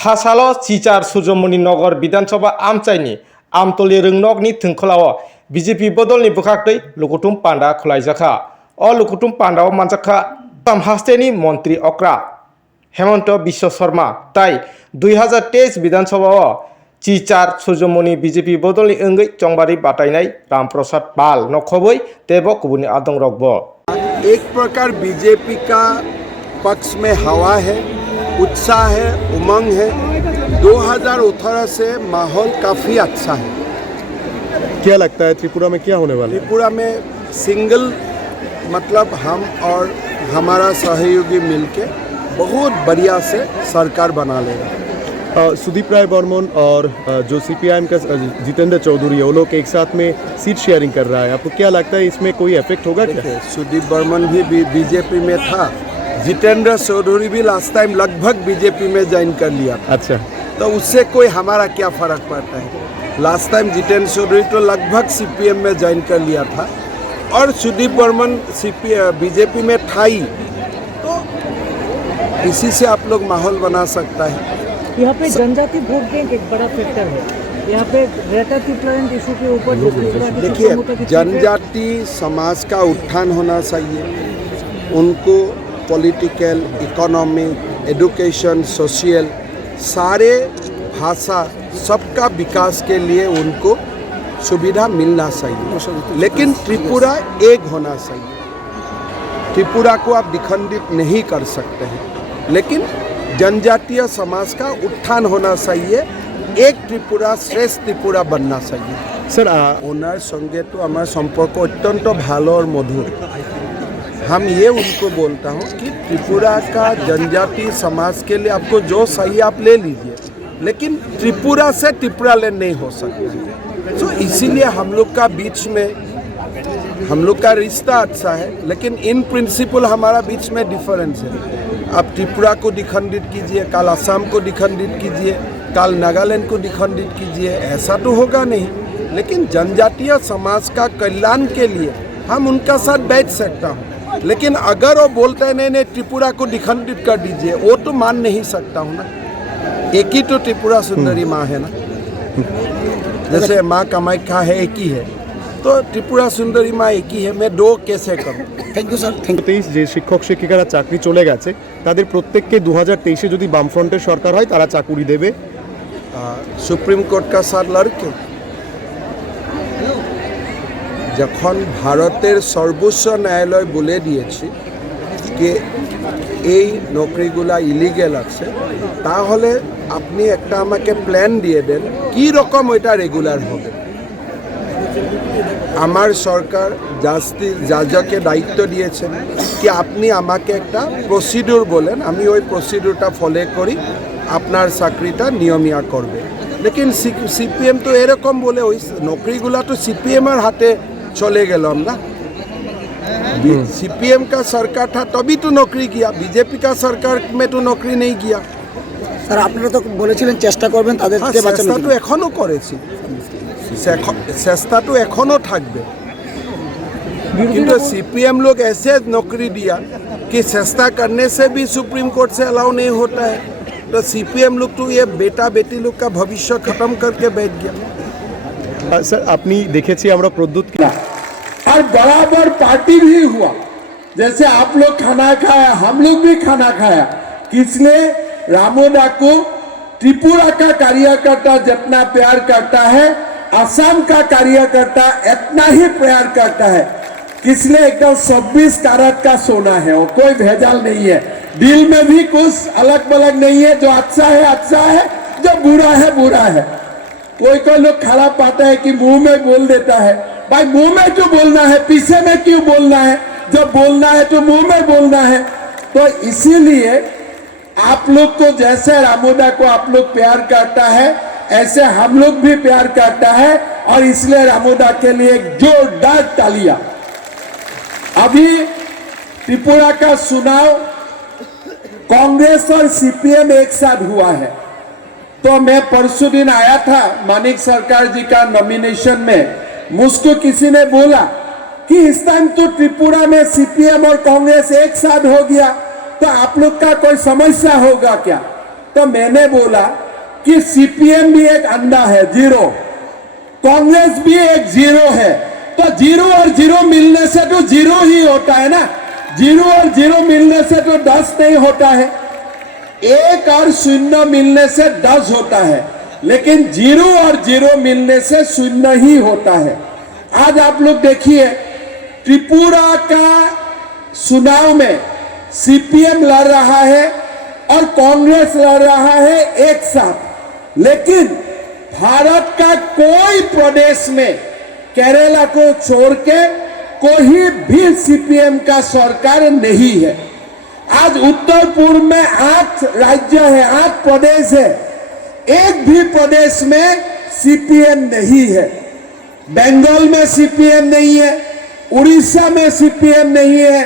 फासाल सिचार सूर्यमणि नगर विधानसभा आमचाइनि आमतली रोंनकनि थोंखोलाव BJP बदलनि बुखाखै लुकुटुम पांडा खुलाइजाखा अ लुकुटुम पांडाव मानजाखा हास्टेनि मंत्री अक्रा हेमंत विश्व शर्मा ताई 2023 विधानसभा चिचार सूर्यमणि बीजेपी बदलनि अंगै चंबारी बाटाइनाय रामप्रसाद पाल नखबै तेबो कुबुनि आदं रगबो। एक प्रकार बीजेपी का पक्ष में हवा है, उत्साह है, उमंग है। 2018 से माहौल काफ़ी अच्छा है। क्या लगता है त्रिपुरा में क्या होने वाला है? त्रिपुरा में सिंगल मतलब हम और हमारा सहयोगी मिलके बहुत बढ़िया से सरकार बना लेगा। सुदीप राय बर्मन और जो सीपीआईएम का जितेंद्र चौधरी है वो लोग एक साथ में सीट शेयरिंग कर रहा है, आपको क्या लगता है इसमें कोई इफेक्ट होगा क्या? सुदीप बर्मन भी बीजेपी में था, जितेंद्र चौधरी भी लास्ट टाइम लगभग बीजेपी में ज्वाइन कर लिया था। अच्छा, तो उससे कोई हमारा क्या फर्क पड़ता है? लास्ट टाइम जितेंद्र चौधरी तो लगभग सीपीएम में ज्वाइन कर लिया था और सुदीप बर्मन बीजेपी में था ही, तो इसी से आप लोग माहौल बना सकता है। यहाँ पे जनजाति वोट बैंक एक बड़ा फैक्टर है। यहाँ पे ग्रेटर त्रिपुरा इशू के ऊपर देखिए, जनजाति समाज का उत्थान होना चाहिए। उनको पॉलिटिकल, इकोनॉमिक, एजुकेशन, सोशल सारे भाषा सबका विकास के लिए उनको सुविधा मिलना चाहिए, लेकिन त्रिपुरा एक होना चाहिए। त्रिपुरा को आप विखंडित नहीं कर सकते हैं, लेकिन जनजातीय समाज का उत्थान होना चाहिए। एक त्रिपुरा श्रेष्ठ त्रिपुरा बनना चाहिए। सर ओनार संगे तो हमारा संपर्क अत्यंत भालो और मधुर। हम ये उनको बोलता हूँ कि त्रिपुरा का जनजातीय समाज के लिए आपको जो सही आप ले लीजिए, लेकिन त्रिपुरा से त्रिपुरा लैंड नहीं हो सकता। तो इसीलिए हम लोग का बीच में हम लोग का रिश्ता अच्छा है, लेकिन इन प्रिंसिपल हमारा बीच में डिफरेंस है। आप त्रिपुरा को विखंडित कीजिए, कल असम को विखंडित कीजिए, कल नागालैंड को विखंडित कीजिए, ऐसा तो होगा नहीं। लेकिन जनजातीय समाज का कल्याण के लिए हम उनका साथ बैठ सकता हूँ, लेकिन अगर वो बोलते हैं नहीं त्रिपुरा को विखंडित कर दीजिए, वो तो मान नहीं सकता हूँ ना। एक ही तो त्रिपुरा सुंदरी माँ है ना, जैसे माँ कामाख्या है एक ही है, तो त्रिपुरा सुंदरी माँ एक ही है। मैं दो कैसे करूँ? Thank you sir. 23 যে শিক্ষক শিক্ষিকারা চাকরি চলে গেছে তাদের প্রত্যেককে 2023 যদি বামফ্রন্টের সরকার হয় তারা চাকুরি দেবে। সুপ্রিম কোর্ট का साथ लड़के যখন ভারতের সর্বোচ্চ ন্যায়ালয় বলে দিয়েছে যে এই নকরিগুলা ইলিগেল আছে, তাহলে আপনি একটা আমাকে প্ল্যান দিয়ে দেন কি রকম ওইটা রেগুলার হবে। আমার সরকার জাজকে দায়িত্ব দিয়েছেন কি আপনি আমাকে একটা প্রসিডিউর বলেন, আমি ওই প্রসিডিউরটা ফলো করি, আপনার চাকরিটা নিয়মিয়া করবে। लेकिन सीपीएम तो এরকম বলে ওই নকরিগুলা তো सीपीएम हाथे चले गए ना। सीपीएम का सरकार था तभी तो नौकरी किया, बीजेपी का सरकार में तो नौकरी नहीं किया। স্যার আপনারা তো বলেছিলেন চেষ্টা করবেন তাদেরকে বাঁচানোর চেষ্টা তো এখনো করেছি, চেষ্টা তো এখনো থাকবে, কিন্তু सीपीएम लोग ऐसे नौकरी दिया कि चेष्टा करने से भी सुप्रीम कोर्ट से अलाउ नहीं होता है। तो सीपीएम लोग तो ये बेटा बेटी लोग का भविष्य खत्म करके बैठ गया। सर अपनी देखेছি আমরা প্রদ্যুৎ और बराबर पार्टी भी हुआ, जैसे आप लोग खाना खाया हम लोग भी खाना खाया। किसने? रामोदा को त्रिपुरा का कार्यकर्ता जितना प्यार करता है, असम का कार्यकर्ता इतना ही प्यार करता है। किसने? एकदम 26 कैरेट का सोना है, वो कोई भेजाल नहीं है। दिल में भी कुछ अलग बलग नहीं है, जो अच्छा है अच्छा है, जो बुरा है बुरा है। कोई लोग खराब पाता है कि मुंह में बोल देता है, भाई मुंह में क्यों बोलना है, पीछे में क्यों बोलना है? जब बोलना है तो मुंह में बोलना है। तो इसीलिए आप लोग को जैसे रामोदा को आप लोग प्यार करता है, ऐसे हम लोग भी प्यार करता है, और इसलिए रामोदा के लिए जोरदार तालियां। अभी त्रिपुरा का चुनाव कांग्रेस और सीपीएम एक साथ हुआ है, तो मैं परसों दिन आया था मानिक सरकार जी का नॉमिनेशन में। मुझको किसी ने बोला कि इस टाइम तो त्रिपुरा में सीपीएम और कांग्रेस एक साथ हो गया, तो आप लोग का कोई समस्या होगा क्या? तो मैंने बोला कि सीपीएम भी एक अंडा है, जीरो, कांग्रेस भी एक जीरो है, तो जीरो और जीरो मिलने से तो जीरो ही होता है ना, जीरो और जीरो मिलने से तो 10 नहीं होता है, 1 और 0 मिलने से 10 होता है, लेकिन जीरो और जीरो मिलने से 0 ही होता है। आज आप लोग देखिए, त्रिपुरा का चुनाव में सीपीएम लड़ रहा है और कांग्रेस लड़ रहा है एक साथ, लेकिन भारत का कोई प्रदेश में केरला को छोड़ के कोई भी सीपीएम का सरकार नहीं है। आज उत्तर पूर्व में 8 राज्य है, 8 प्रदेश है, एक भी प्रदेश में सीपीएम नहीं है। बंगाल में सीपीएम नहीं है, उड़ीसा में सीपीएम नहीं है,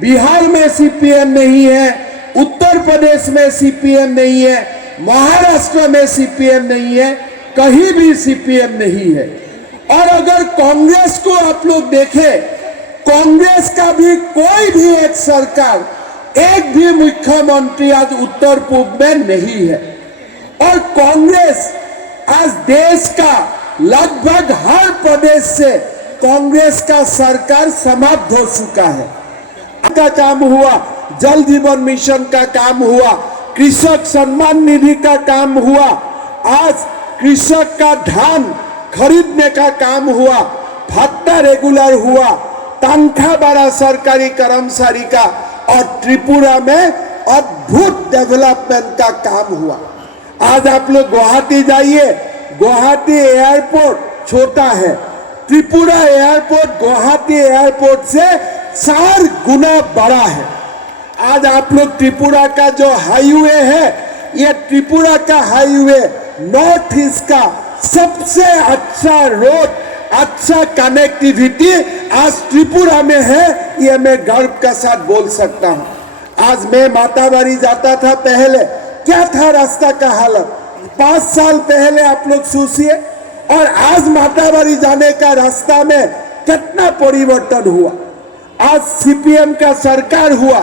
बिहार में सीपीएम नहीं है, उत्तर प्रदेश में सीपीएम नहीं है, महाराष्ट्र में सीपीएम नहीं है, कहीं भी सीपीएम नहीं है। और अगर कांग्रेस को आप लोग देखें, कांग्रेस का भी कोई भी एक सरकार, एक भी मुख्यमंत्री आज उत्तर पूर्व में नहीं है। और कांग्रेस आज देश का लगभग हर प्रदेश से कांग्रेस का सरकार समाप्त हो चुका है। का काम हुआ, जल जीवन मिशन का काम हुआ, कृषक सम्मान निधि का काम हुआ, आज कृषक का धान खरीदने का काम हुआ, भत्ता रेगुलर हुआ, तनख्वाह बढ़ा सरकारी कर्मचारी का, और त्रिपुरा में अद्भुत डेवलपमेंट का काम हुआ। आज आप लोग गुवाहाटी जाइए, गुवाहाटी एयरपोर्ट छोटा है, त्रिपुरा एयरपोर्ट गुवाहाटी एयरपोर्ट से 4 गुना बड़ा है। आज आप लोग त्रिपुरा का जो हाईवे है, ये त्रिपुरा का हाईवे नॉर्थ ईस्ट का सबसे अच्छा रोड, अच्छा कनेक्टिविटी आज त्रिपुरा में है, ये मैं गर्व के साथ बोल सकता हूं। आज मैं मातावारी जाता था, पहले क्या था रास्ता का हालत, 5 साल पहले आप लोग सोचिए, और आज मातावारी जाने का रास्ता में कितना परिवर्तन हुआ। आज सीपीएम का सरकार हुआ,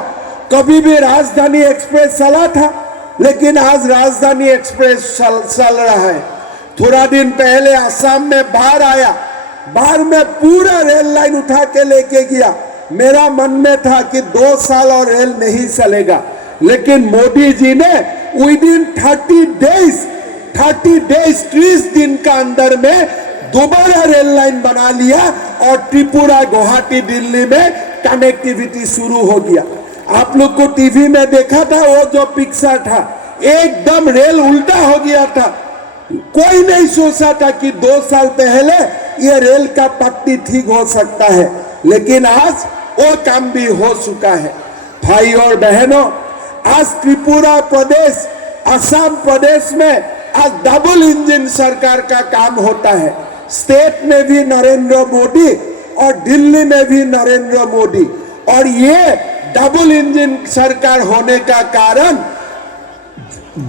कभी भी राजधानी एक्सप्रेस चला था, लेकिन आज राजधानी एक्सप्रेस चल रहा है। थोड़ा दिन पहले असम में बाढ़ आया, बाढ़ में पूरा रेल लाइन उठा के लेके गया। मेरा मन में था कि 2 साल और रेल नहीं चलेगा, लेकिन मोदी जी ने विद इन 30 डेज 30 दिन का अंदर में दोबारा रेल लाइन बना लिया, और त्रिपुरा गुवाहाटी दिल्ली में कनेक्टिविटी शुरू हो गया। आप लोग को टीवी में देखा था, वो जो पिक्चर था, एकदम रेल उल्टा हो गया था। कोई नहीं सोचा था कि 2 साल पहले ये रेल का पट्टी ठीक हो सकता है, लेकिन आज वो काम भी हो चुका है। भाई और बहनों, आज त्रिपुरा प्रदेश, असम प्रदेश में आज डबल इंजन सरकार का काम होता है। स्टेट में भी नरेंद्र मोदी और दिल्ली में भी नरेंद्र मोदी, और ये डबल इंजन सरकार होने का कारण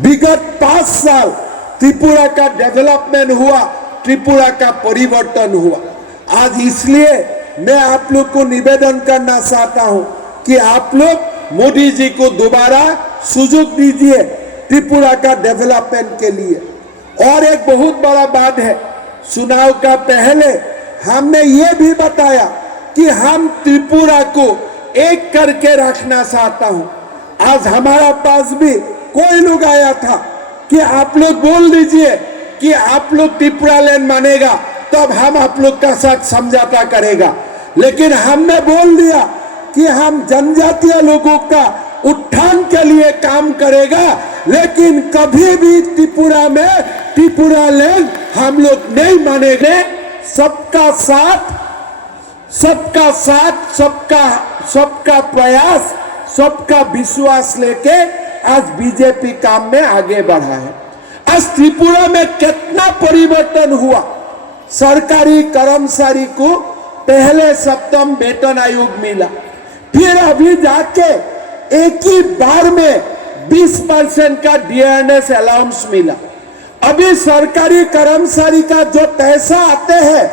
विगत 5 साल त्रिपुरा का डेवलपमेंट हुआ, त्रिपुरा का परिवर्तन हुआ। आज इसलिए मैं आप लोग को निवेदन करना चाहता हूं कि आप लोग मोदी जी को दोबारा सुযোগ दीजिए त्रिपुरा का डेवलपमेंट के लिए। और एक बहुत बड़ा बात है, चुनाव का पहले हमने ये भी बताया कि हम त्रिपुरा को एक करके रखना चाहता हूं। आज हमारा पास भी कोई लोग आया था कि आप लोग बोल दीजिए कि आप लोग त्रिपुरा लैंड मानेगा, तब हम आप लोग का साथ समझौता करेगा, लेकिन हमने बोल दिया कि हम जनजातीय लोगों का उत्थान के लिए काम करेगा, लेकिन कभी भी त्रिपुरा में त्रिपुरा लैंड हम लोग नहीं मानेंगे। सबका साथ, सबका साथ, सबका प्रयास, सबका विश्वास लेके आज बीजेपी काम में आगे बढ़ा है। आज त्रिपुरा में कितना परिवर्तन हुआ। सरकारी कर्मचारी को पहले सप्तम वेतन आयोग मिला, फिर अभी जाके एक ही बार में 20% का डीएनएस अलाउंस मिला। अभी सरकारी कर्मचारी का जो पैसा आते हैं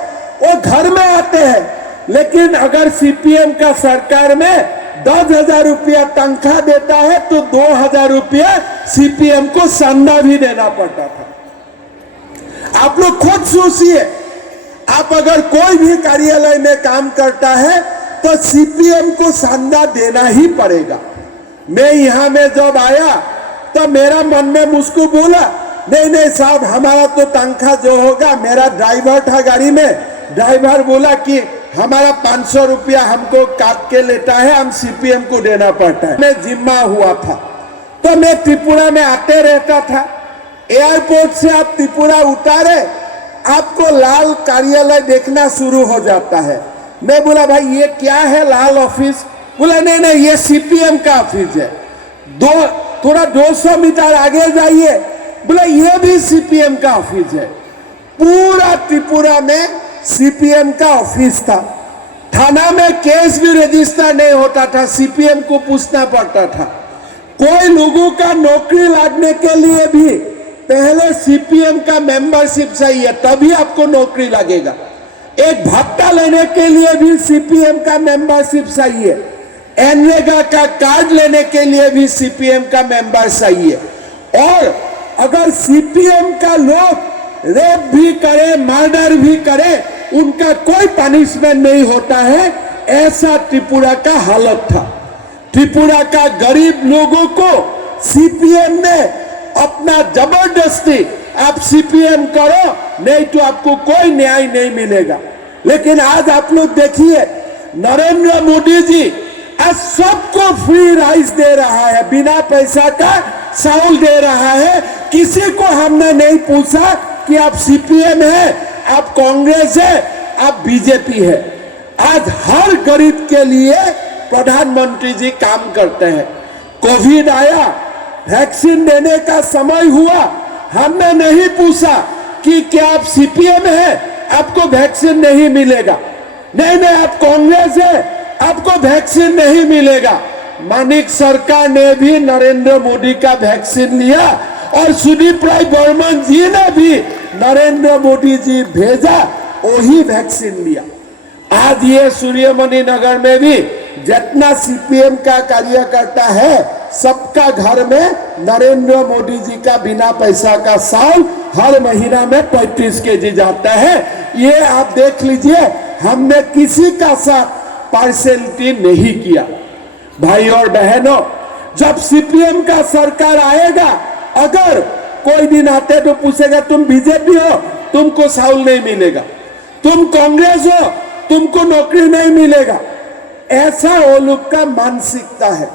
वो घर में आते हैं, लेकिन अगर सीपीएम का सरकार में 10,000 रुपया तनख्वाह देता है तो 2,000 रुपया सीपीएम को संदा भी देना पड़ता था। आप लोग खुद सोचिए, आप अगर कोई भी कार्यालय में काम करता है तो सीपीएम को संदा देना ही पड़ेगा। मैं यहां में जब आया तो मेरा मन में मुझको बोला, नहीं नहीं साहब, हमारा तो तनख्वाह जो होगा, मेरा ड्राइवर था गाड़ी में, ड्राइवर बोला कि हमारा 500 रुपया हमको काट के लेता है, हम सीपीएम को देना पड़ता है। मैं जिम्मा हुआ था तो मैं त्रिपुरा में आते रहता था। एयरपोर्ट से आप त्रिपुरा उतारे, आपको लाल कार्यालय देखना शुरू हो जाता है। मैं बोला भाई ये क्या है लाल ऑफिस? बोला नहीं नहीं ये सीपीएम का ऑफिस है। थोड़ा 200 मीटर आगे जाइए, बोला ये भी सीपीएम का ऑफिस है। पूरा त्रिपुरा में सीपीएम का ऑफिस था। थाना में केस भी रजिस्टर नहीं होता था, सीपीएम को पूछना पड़ता था। कोई लोगों का नौकरी लगने के लिए भी पहले सीपीएम का मेंबरशिप चाहिए, तभी आपको नौकरी लगेगा। एक भत्ता लेने के लिए भी सीपीएम का मेंबरशिप चाहिए। एनरेगा का कार्ड लेने के लिए भी सीपीएम का मेंबर चाहिए। और अगर सीपीएम का लोग रेप भी करे, मर्डर भी करे, उनका कोई पनिशमेंट नहीं होता है। ऐसा त्रिपुरा का हालत था। त्रिपुरा का गरीब लोगों को सीपीएम ने अपना जबरदस्ती, आप सीपीएम करो नहीं तो आपको कोई न्याय नहीं मिलेगा। लेकिन आज आप लोग देखिए, नरेंद्र मोदी जी आज सबको फ्री राइस दे रहा है, बिना पैसा का चावल दे रहा है। किसी को हमने नहीं पूछा कि आप सीपीएम है, आप कांग्रेस है, आप बीजेपी है। आज हर गरीब के लिए प्रधानमंत्री जी काम करते हैं। कोविड आया, वैक्सीन देने का समय हुआ, हमने नहीं पूछा कि क्या आप सीपीएम है, आपको वैक्सीन नहीं मिलेगा। नहीं नहीं आप कांग्रेस है, आपको वैक्सीन नहीं मिलेगा। मानिक सरकार ने भी नरेंद्र मोदी का वैक्सीन लिया और सुदीप राय बर्मन जी ने भी नरेंद्र मोदी जी भेजा, वही वैक्सीन लिया। आज ये सूर्यमणि नगर में भी जितना सीपीएम का कार्यकर्ता है, सबका घर में नरेंद्र मोदी जी का बिना पैसा का चावल हर महीना में 35 केजी जाता है। ये आप देख लीजिए, हमने किसी का साथ पार्शियलिटी नहीं किया। भाई और बहनों, जब सीपीएम का सरकार आएगा, अगर कोई दिन आते तो पूछेगा तुम बीजेपी हो, तुमको चावल नहीं मिलेगा, तुम कांग्रेस हो, तुमको नौकरी नहीं मिलेगा। ऐसा वो लोग का मानसिकता है।